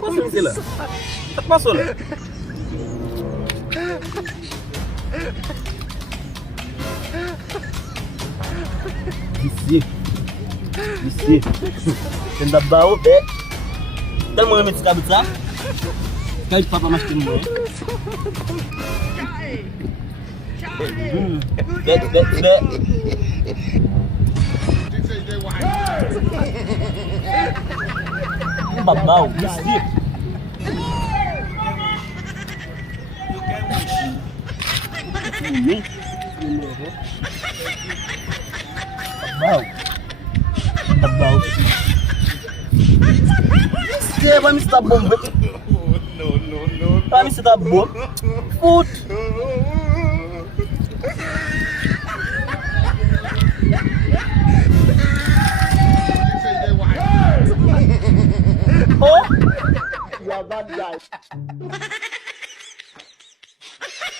Masuk sila. Masuk lah. Bisi. Tenda bau dek. Kita mau ngambil sekabut Kali papa mas timbo. Dek. Babau, bisi. Babau. Você vai me estar bom, no. Vai me estar bom. Food. Oh, you are bad guy.